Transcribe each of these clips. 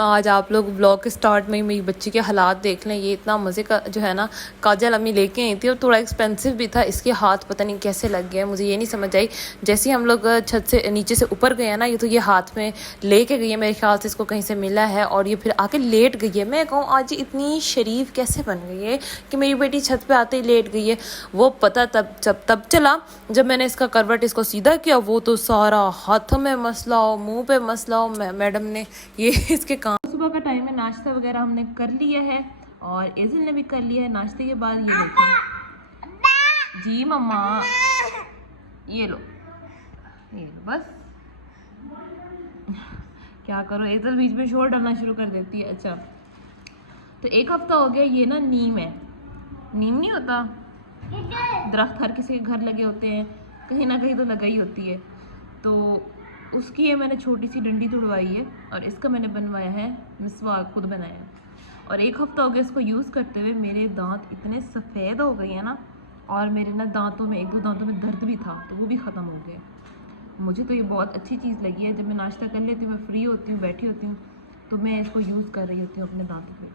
आज आप लोग ब्लॉग के स्टार्ट में ही मेरी बच्ची के हालात देख लें। ये इतना मज़े का जो है ना काजल अम्मी लेके आई थी और थोड़ा एक्सपेंसिव भी था। इसके हाथ पता नहीं कैसे लग गया, मुझे ये नहीं समझ आई। जैसे ही हम लोग छत से नीचे से ऊपर गए ना, ये तो ये हाथ में लेके गई है, मेरे ख्याल से इसको कहीं से मिला है और ये फिर आके लेट गई है। मैं कहूँ आज इतनी शरीफ कैसे बन गई है कि मेरी बेटी छत पर आते ही लेट गई है। वो पता तब चला जब मैंने इसका करवट इसको सीधा किया, वो तो सारा हाथ में मसला हो, मुँह पे मसला हो। मैडम ने ये इसके काम। सुबह का टाइम है, नाश्ता वगैरह हमने कर लिया है और एजिल ने भी कर लिया है। नाश्ते के बाद ये देखें जी मम्मा, ये लो बस। क्या करो, एजिल बीच में शोर डालना शुरू कर देती है। अच्छा तो एक हफ्ता हो गया। ये ना नीम है, नीम नहीं होता दरख्त, हर किसी के घर लगे होते हैं, कहीं ना कहीं तो लगा ही होती है। तो उसकी ये मैंने छोटी सी डंडी तुड़वाई है और इसका मैंने बनवाया है मिसवाक, खुद बनाया है। और एक हफ्ता हो गया इसको यूज़ करते हुए। मेरे दांत इतने सफ़ेद हो गए हैं ना, और मेरे ना दांतों में, एक दो दांतों में दर्द भी था तो वो भी ख़त्म हो गया। मुझे तो ये बहुत अच्छी चीज़ लगी है। जब मैं नाश्ता कर लेती हूँ, मैं फ्री होती हूँ, बैठी होती हूँ, तो मैं इसको यूज़ कर रही होती हूँ अपने दांतों पे।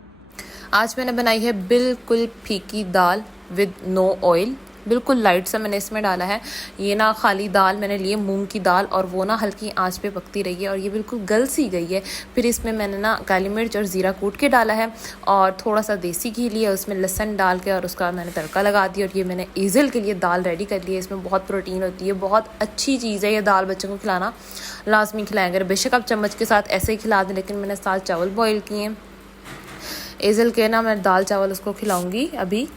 आज मैंने बनाई है बिल्कुल फीकी दाल विद नो ऑयल, बिल्कुल लाइट सा मैंने इसमें डाला है। ये ना खाली दाल मैंने ली है, मूंग की दाल, और वो ना हल्की आंच पे पकती रही है और ये बिल्कुल गल सी गई है। फिर इसमें मैंने ना काली मिर्च और ज़ीरा कूट के डाला है और थोड़ा सा देसी घी लिया, उसमें लहसुन डाल के और उसका मैंने तड़का लगा दिया। और ये मैंने एजिल के लिए दाल रेडी कर ली है। इसमें बहुत प्रोटीन होती है, बहुत अच्छी चीज़ है ये दाल। बच्चों को खिलाना लाजमी खिलाएं, अगर बेशक आप चम्मच के साथ ऐसे ही खिला दें, लेकिन मैंने साथ चावल बॉयल किए हैं। एजिल के ना मैं दाल चावल उसको खिलाऊंगी अभी।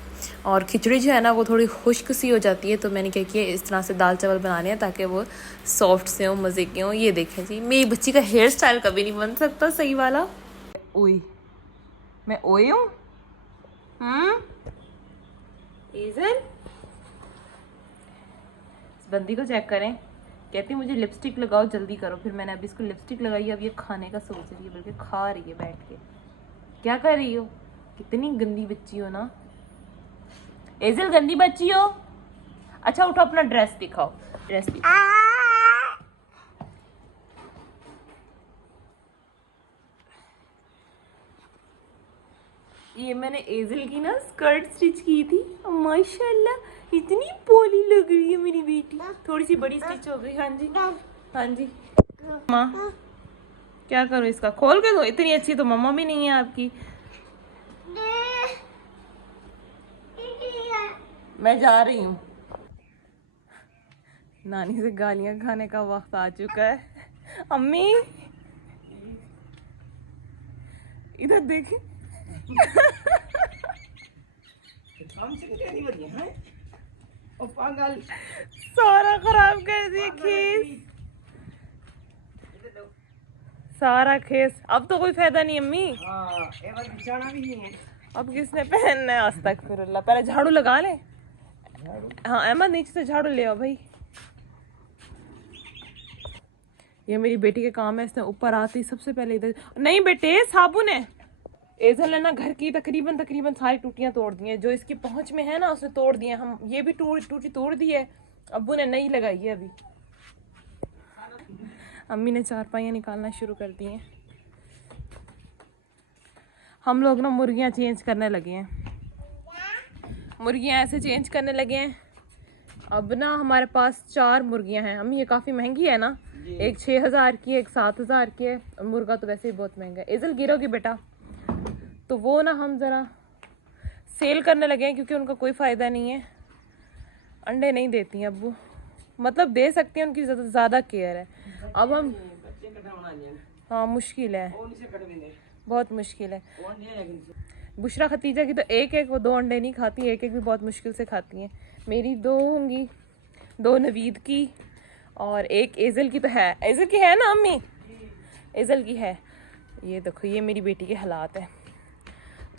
और खिचड़ी जो है ना वो थोड़ी खुश्क सी हो जाती है, तो मैंने क्या किया, इस तरह से दाल चावल बनाने हैं ताकि वो सॉफ्ट से हो, मज़े के हों। ये देखें जी, मेरी बच्ची का हेयर स्टाइल कभी नहीं बन सकता सही वाला। ओए मैं ओए हूँ एजिल, इस बंदी को चेक करें। कहती मुझे लिपस्टिक लगाओ, जल्दी करो। फिर मैंने अभी इसको लिपस्टिक लगाई है। अब ये खाने का सोच रही है, बल्कि खा रही है बैठ के। क्या कर रही हो, कितनी गंदी बच्ची हो ना एजिल, गंदी बच्ची हो। अच्छा उठो, अपना ड्रेस दिखाओ, ड्रेस दिखाओ। ये मैंने एजिल की ना स्कर्ट स्टिच की थी, माशाल्लाह इतनी पोली लग रही है मेरी बेटी। थोड़ी सी बड़ी स्टिच हो गई। हाँ जी हाँ जी माँ, क्या करो, इसका खोल के दो। इतनी अच्छी तो मम्मा भी नहीं है आपकी। मैं जा रही हूँ, नानी से गालियां खाने का वक्त आ चुका है। अम्मी इधर देखें। सारा खराब कर दिया खेस, सारा खेस। अब तो कोई फायदा नहीं अम्मी, अब किसने पहनना है। अस्तगफिरुल्लाह, पहले झाड़ू लगा ले। हाँ अहमद, नीचे से झाड़ू ले आओ भाई। ये मेरी बेटी के काम है, इसने ऊपर आते ही सबसे पहले इधर, नहीं बेटे साबुन है। एजल ने ना घर की तकरीबन सारी टूटियां तोड़ दी हैं, जो इसकी पहुंच में है ना उसने तोड़ दी है। हम ये भी टूटी तोड़ दी है, अब्बू ने नई लगाई है अभी। अम्मी ने चारपाइयाँ निकालना शुरू कर दी हैं। हम लोग ना मुर्गियाँ चेंज करने लगे हैं, मुर्गियाँ ऐसे चेंज करने लगे हैं। अब ना हमारे पास 4 मुर्गियाँ हैं। अम्मी ये काफ़ी महंगी है ना, एक 6000 की है, एक 7000 की है। मुर्गा तो वैसे ही बहुत महंगा है। एजल गिरोगी बेटा। तो वो ना हम ज़रा सेल करने लगे हैं क्योंकि उनका कोई फ़ायदा नहीं है। अंडे नहीं देती हैं अब वो, मतलब दे सकती हैं, उनकी ज़्यादा केयर है। अब हम, हाँ मुश्किल है, बहुत मुश्किल है। बुशरा खतीजा की तो एक वो 2 अंडे नहीं खाती, एक भी बहुत मुश्किल से खाती हैं। मेरी 2 होंगी, 2 नवीद की और एक एजल की। तो है, एजल की है ना अम्मी, एजल की है। ये देखो ये मेरी बेटी के हालात है।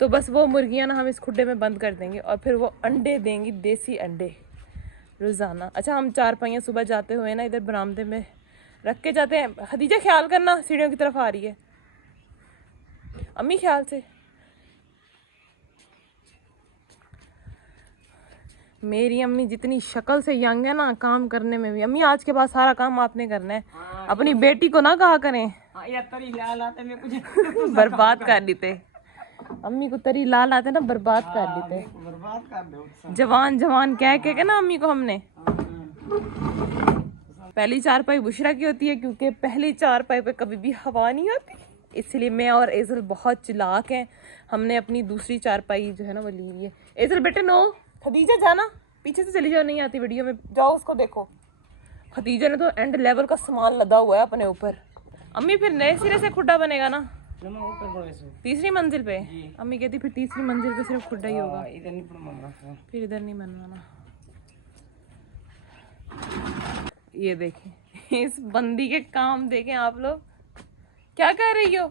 तो बस वो मुर्गियां ना हम इस खुड्डे में बंद कर देंगे और फिर वो अंडे देंगी, देसी अंडे रोज़ाना। अच्छा हम चारपाइयाँ सुबह जाते हुए ना इधर बरामदे में रख के जाते हैं। खदीजा ख्याल करना, सीढ़ियों की तरफ आ रही है अम्मी, ख्याल से। मेरी अम्मी जितनी शक्ल से यंग है ना, काम करने में भी। अम्मी आज के बाद सारा काम आपने करना है, अपनी बेटी को ना कहा करें। बर्बाद कर देते अम्मी को, तरी लाल आते ना बर्बाद कर देते, बर्बाद कर दो। जवान जवान कह के ना अम्मी को हमने। पहली चारपाई बुशरा की होती है क्योंकि पहली चारपाई पे कभी भी हवा नहीं आती, इसलिए मैं और एजल बहुत चिल्लाक हैं। हमने अपनी दूसरी चारपाई जो है ना वो ली हुई है। एजल बेटे नो, खदीजा जाना पीछे से चली जाओ, नहीं आती वीडियो में, जाओ उसको देखो। खदीजा ने तो एंड लेवल का सामान लदा हुआ है अपने ऊपर। अम्मी फिर नए सिरे से खुड्डा बनेगा ना तीसरी मंजिल पे? अम्मी कहती फिर तीसरी मंजिल पे सिर्फ खुड्डा ही होगा, इधर नहीं बनवाना, फिर इधर नहीं बनवाना। ये देखें इस बंदी के काम देखें आप लोग। क्या कर रही हो?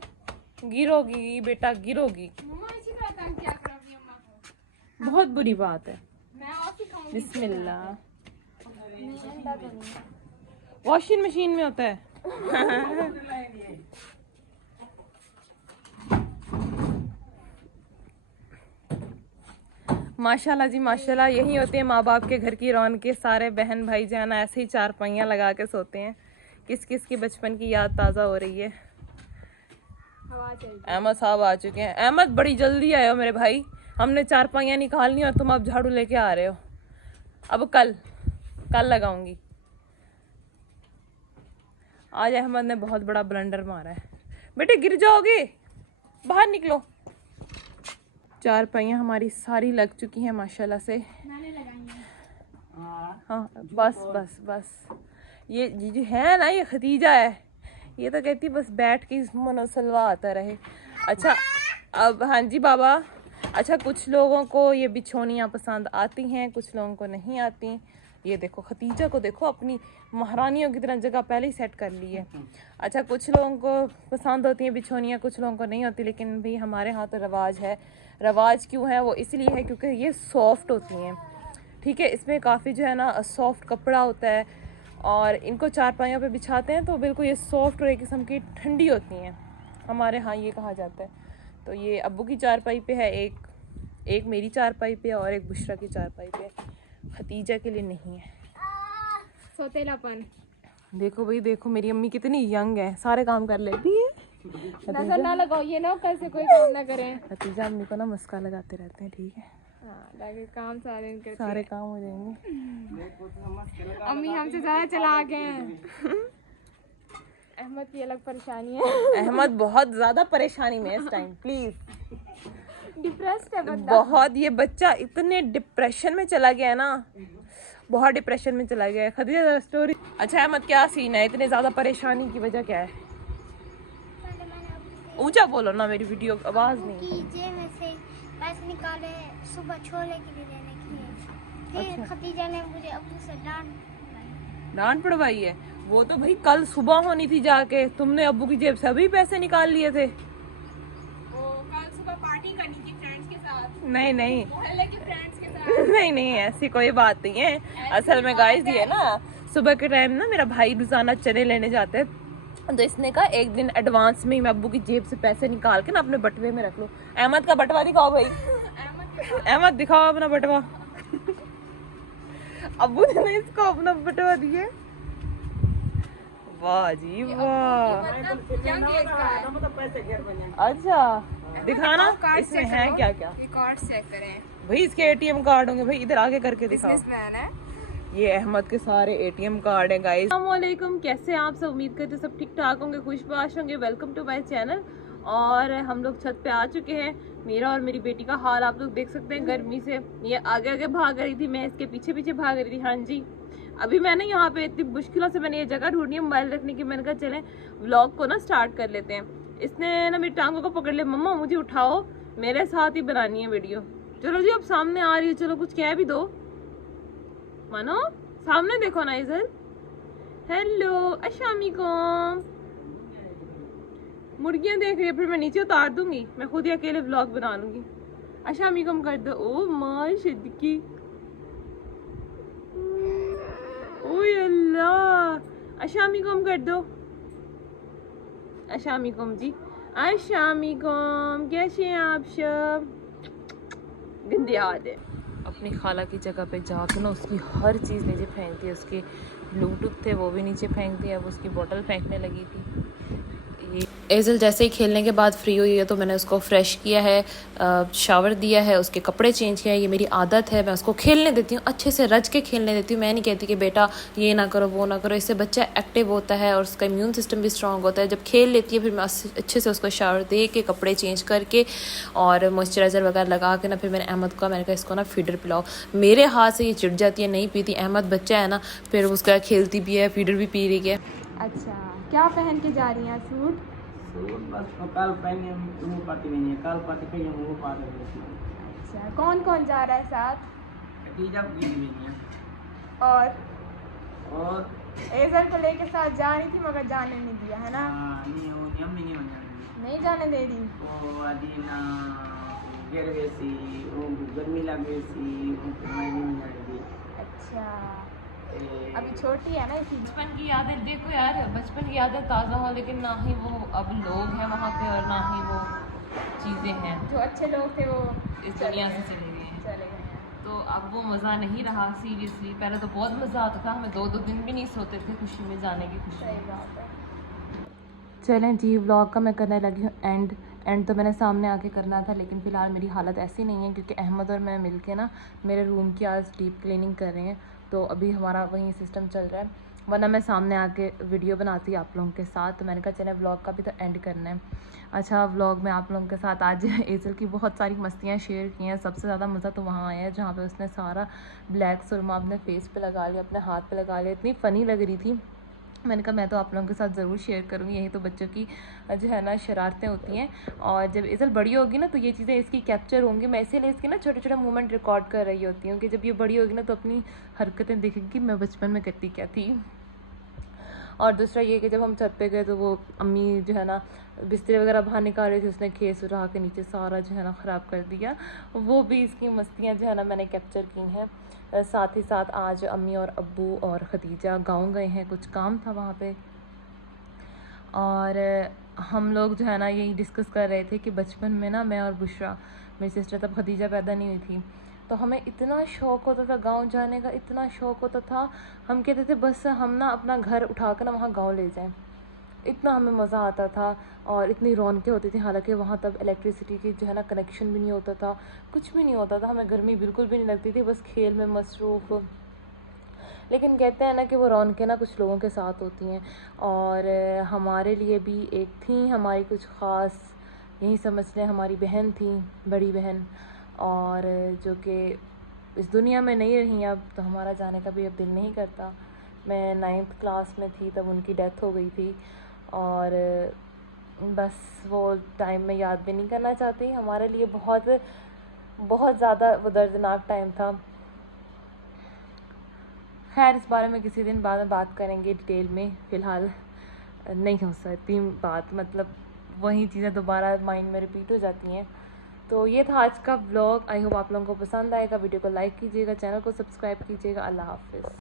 गिरोगी बेटा गिरोगी, बहुत बुरी बात है। बिस्मिल्लाह, वॉशिंग मशीन में होता है। माशाल्लाह जी माशाल्लाह, यही होते हैं माँ बाप के घर की रौनकें। सारे बहन भाई जो है ना ऐसे ही चारपाइयाँ लगा के सोते हैं। किस किस की बचपन की याद ताज़ा हो रही है। अहमद साहब आ चुके हैं। अहमद बड़ी जल्दी आए हो मेरे भाई, हमने चारपाइयाँ निकालनी और तुम अब झाड़ू लेके आ रहे हो। अब कल लगाऊंगी। आज अहमद ने बहुत बड़ा ब्लंडर मारा है। बेटे गिर जाओगे, बाहर निकलो। चारपाइयाँ हमारी सारी लग चुकी हैं माशाल्लाह से। मैंने लगाई हैं। हाँ बस बस बस, ये जो है ना ये खदीजा है, ये तो कहती बस बैठ के मनोसलवा आता रहे। अच्छा अब हाँ जी बाबा, अच्छा कुछ लोगों को ये बिछोनियाँ पसंद आती हैं, कुछ लोगों को नहीं आती। ये देखो खदीजा को देखो, अपनी महारानियों की तरह जगह पहले ही सेट कर ली है। अच्छा कुछ लोगों को पसंद होती हैं बिछोनियाँ, कुछ लोगों को नहीं होती, लेकिन भाई हमारे यहाँ तो रवाज है। रवाज क्यों है? वो इसलिए है क्योंकि ये सॉफ्ट होती हैं, ठीक है। इसमें काफ़ी जो है ना सॉफ्ट कपड़ा होता है और इनको चारपाइयों पे बिछाते हैं तो बिल्कुल ये सॉफ्ट और एक किस्म की ठंडी होती हैं, हमारे यहाँ ये कहा जाता है। तो ये अब्बू की चारपाई पे है, एक मेरी चारपाई पे है और एक बुशरा की चारपाई पे है। खदीजा के लिए नहीं है। सोतेलापन देखो भाई, देखो मेरी अम्मी कितनी यंग है, सारे काम कर लेती है। नजर ना लगाओ, ये ना कैसे कोई काम ना करें। खदीजा अम्मी को ना मस्का लगाते रहते हैं, ठीक है। हाँ, काम सारे काम हो जाएंगे। अम्मी हमसे ज्यादा चला गए हैं। अहमद की अलग परेशानी है। अहमद बहुत ज्यादा परेशानी में इस टाइम, प्लीज डिप्रेस्ड है बंदा बहुत। ये बच्चा इतने डिप्रेशन में चला गया है ना, बहुत डिप्रेशन में चला गया है। खदीजा स्टोरी। अच्छा अहमद क्या सीन है, इतने ज्यादा परेशानी की वजह क्या है? ऊंचा बोलो ना, मेरी वीडियो आवाज नहीं। में से पैसे निकाले सुबह छोले के लिए देने के लिए, फिर खदीजा ने मुझे अब्बू से डांट पड़वाई है। वो तो भाई कल सुबह होनी थी जाके, तुमने अब्बू की जेब से अभी पैसे निकाल लिए थे। कल सुबह पार्टी करनी थी फ्रेंड्स के साथ। नहीं मोहल्ले के फ्रेंड्स के साथ। नहीं ऐसी कोई बात नहीं है। असल में गाइस ये ना सुबह के टाइम ना मेरा भाई रोजाना चने लेने जाते हैं, तो इसने कहा एक दिन एडवांस में ही मैं अब्बू की जेब से पैसे निकाल के ना अपने बटवे में रख लो। अहमद का बटवा दिखाओ भाई, अहमद दिखाओ अपना बटवा। अब्बू ने ना इसको अपना बटवा दिए। वाह जी वाह। अच्छा दिखाना इसमें है क्या क्या। कार्ड चेक करें भाई, इसके एटीएम कार्ड होंगे भाई, इधर आगे करके दिखाओ। ये अहमद के सारे एटीएम कार्ड हैं गाइस। अस्सलामुअलैकुम, कैसे आप सब? उम्मीद करते सब ठीक ठाक होंगे, खुशबाश होंगे। Welcome to my channel. और हम लोग छत पे आ चुके हैं। मेरा और मेरी बेटी का हाल आप लोग देख सकते हैं गर्मी से। ये आगे आगे भाग रही थी, मैं इसके पीछे पीछे भाग रही थी। हाँ जी, अभी मैंने यहाँ पे इतनी मुश्किलों से मैंने ये जगह ढूंढी है मोबाइल रखने की। मैंने कहा चलें व्लॉग को ना स्टार्ट कर लेते हैं। इसने ना मेरी टांगों को पकड़ लिया, मम्मा मुझे उठाओ, मेरे साथ ही बनानी है वीडियो। चलो जी अब सामने आ रही है, चलो कुछ कह भी दो, मानो सामने देखो ना इधर। हेलो अस्सलामुअलैकुम। मुर्गियां देख रही है, फिर मैं नीचे उतार दूंगी, मैं खुद ही अकेले व्लॉग बना लूंगी। अस्सलामुअलैकुम कर दो। ओ मां सिद्दीकी, ओए अल्लाह, अस्सलामुअलैकुम कर दो। अस्सलामुअलैकुम जी, अस्सलामुअलैकुम, कैसे हैं आप सब? गंदे हाल है। अपनी खाला की जगह पे जाकर ना उसकी हर चीज़ नीचे फेंक दी। उसके ब्लूटूथ थे वो भी नीचे फेंक दिया। अब उसकी बोतल फेंकने लगी थी। एज़ल जैसे ही खेलने के बाद फ्री हुई है तो मैंने उसको फ्रेश किया है, शावर दिया है, उसके कपड़े चेंज किया है। ये मेरी आदत है, मैं उसको खेलने देती हूँ, अच्छे से रज के खेलने देती हूँ। मैं नहीं कहती कि बेटा ये ना करो वो ना करो। इससे बच्चा एक्टिव होता है और उसका इम्यून सिस्टम भी स्ट्रांग होता है। जब खेल लेती है फिर मैं अच्छे से उसको शावर दे के कपड़े चेंज करके और मॉइस्चराइज़र वगैरह लगा के ना फिर मैंने अहमद को मैंने कहा इसको ना फीडर पिलाओ। मेरे हाथ से ये चिढ़ जाती है, नहीं पीती। अहमद बच्चा है ना, फिर उसका खेलती भी है, फीडर भी पी रही है। अच्छा, क्या पहन के जा रही हैं? सूट? सूट बस काल पहने वो पार्टी नहीं है, काल पार्टी पे हम वो पा रहे हैं। अच्छा, कौन कौन जा रहा है साथ? खतीजा भी नहीं है और एज़ल को लेके साथ जा रही थी मगर जाने नहीं दिया, है ना? नहीं वो नियम नहीं होने नहीं जाने दे रही। वो आदि ना गिर गई सी, वो गर्मी लग गई सी, वो मैं नहीं जाने दी। अच्छा, अभी छोटी है ना इसी। बचपन की यादें देखो यार, बचपन की यादें ताज़ा हो लेकिन ना ही वो अब लोग हैं वहाँ पे और ना ही वो चीज़ें हैं। जो अच्छे लोग थे वो इस दुनिया से चले गए हैं, चले गए हैं। तो अब वो मज़ा नहीं रहा। सीरियसली पहले तो बहुत मज़ा आता था, हमें 2-2 दिन भी नहीं सोते थे खुशी में जाने की खुशी सही में। बात है। चलें जी, व्लॉग का मैं करने लगी हूँ एंड तो मैंने सामने आके करना था लेकिन फ़िलहाल मेरी हालत ऐसी नहीं है क्योंकि अहमद और मैं मिलके ना मेरे रूम की आज डीप क्लीनिंग कर रहे हैं, तो अभी हमारा वही सिस्टम चल रहा है। वरना मैं सामने आके वीडियो बनाती आप लोगों के साथ, तो मैंने कहा चलें व्लॉग का भी तो एंड करना है। अच्छा, व्लॉग में आप लोगों के साथ आज एज़ल की बहुत सारी मस्तियाँ शेयर की हैं। सबसे ज़्यादा मज़ा तो वहाँ आया है जहाँ पे उसने सारा ब्लैक सुरमा अपने फेस पे लगा लिया, अपने हाथ पे लगा लिया। इतनी फ़नी लग रही थी, मैंने कहा मैं तो आप लोगों के साथ ज़रूर शेयर करूँगी। यही तो बच्चों की जो है ना शरारतें होती हैं, और जब एज़ल बड़ी होगी ना तो ये चीज़ें इसकी कैप्चर होंगी। मैं इसीलिए इसके ना छोटे छोटे मूवमेंट रिकॉर्ड कर रही होती हूँ कि जब ये बड़ी होगी ना तो अपनी हरकतें देखेगी मैं बचपन में करती क्या थी। और दूसरा ये कि जब हम छत पे गए तो वो अम्मी जो है ना बिस्तरे वगैरह बाहर निकाल रही थी, उसने खेस उड़ा के नीचे सारा जो है ना ख़राब कर दिया। वो भी इसकी मस्तियाँ जो है ना मैंने कैप्चर की हैं। साथ ही साथ आज अम्मी और अब्बू और खदीजा गांव गए हैं, कुछ काम था वहाँ पे, और हम लोग जो है ना यही डिस्कस कर रहे थे कि बचपन में ना मैं और बुशरा, मेरी सिस्टर तब खदीजा पैदा नहीं हुई थी, तो हमें इतना शौक़ होता था गांव जाने का, इतना शौक़ होता था। हम कहते थे बस हम ना अपना घर उठा कर ना वहाँ गाँव ले जाएँ, इतना हमें मज़ा आता था और इतनी रौनकें होती थी। हालांकि वहाँ तब इलेक्ट्रिसिटी की जो है ना कनेक्शन भी नहीं होता था, कुछ भी नहीं होता था, हमें गर्मी बिल्कुल भी नहीं लगती थी, बस खेल में मसरूफ़। लेकिन कहते हैं ना कि वो रौनकें ना कुछ लोगों के साथ होती हैं, और हमारे लिए भी एक थी हमारी कुछ ख़ास, यही समझ लें हमारी बहन थी, बड़ी बहन, और जो कि इस दुनिया में नहीं रही अब, तो हमारा जाने का भी अब दिल नहीं करता। मैं 9th क्लास में थी तब उनकी डेथ हो गई थी, और बस वो टाइम में याद भी नहीं करना चाहती। हमारे लिए बहुत बहुत ज़्यादा वो दर्दनाक टाइम था। खैर इस बारे में किसी दिन बाद में बात करेंगे डिटेल में, फ़िलहाल नहीं हो सकती बात, मतलब वही चीज़ें दोबारा माइंड में रिपीट हो जाती हैं। तो ये था आज का व्लॉग। आई होप आप लोगों को पसंद आएगा। वीडियो को लाइक कीजिएगा, चैनल को सब्सक्राइब कीजिएगा। अल्लाह हाफ़िज़।